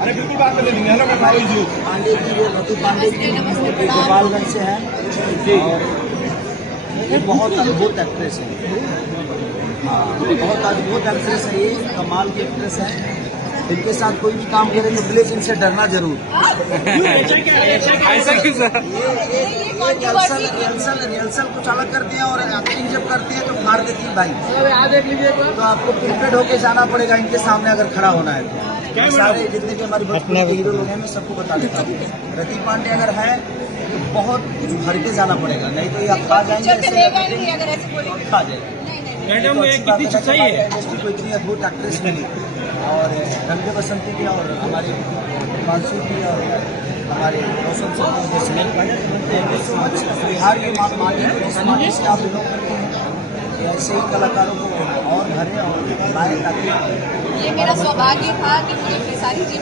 अरे बिल्कुल बात कर लेंगे। हेलो मैं पांडे जी। पांडे जी, ये रति पांडे जी गोपालगंज से हैं और ये बहुत अद्भुत एक्ट्रेस है। हाँ, बहुत अद्भुत एक्ट्रेस है, ये कमाल की एक्ट्रेस है। इनके साथ कोई भी काम करे तो प्लीज इनसे डरना जरूर। ऐसा क्यों सर? रिहर्सल कुछ अलग करते हैं और एक्टिंग जब करते हैं तो फाड़ देती है भाई। तो आपको प्रिपेड होके जाना पड़ेगा इनके सामने अगर खड़ा होना है तो। सारे जितने भी हमारे भोजपुरी के हीरो लोग हैं मैं सबको बता देता हूँ, रति पांडे अगर है तो बहुत कुछ भर के जाना पड़ेगा, नहीं तो ये खा जाएंगे, खा जाएंगे। मैडम ये कितनी सच्चाई है? इंडस्ट्री को इतनी अद्भुत एक्ट्रेस मिली और रंगे बसंती की और हमारे मानसूर की और हमारे Roshan thank you so much. Bihar के माटी से आप लोग करते हैं, ऐसे ही कलाकारों को और भरे और लाए ताकि ये मेरा सौभाग्य था कि मुझे खेसारी जी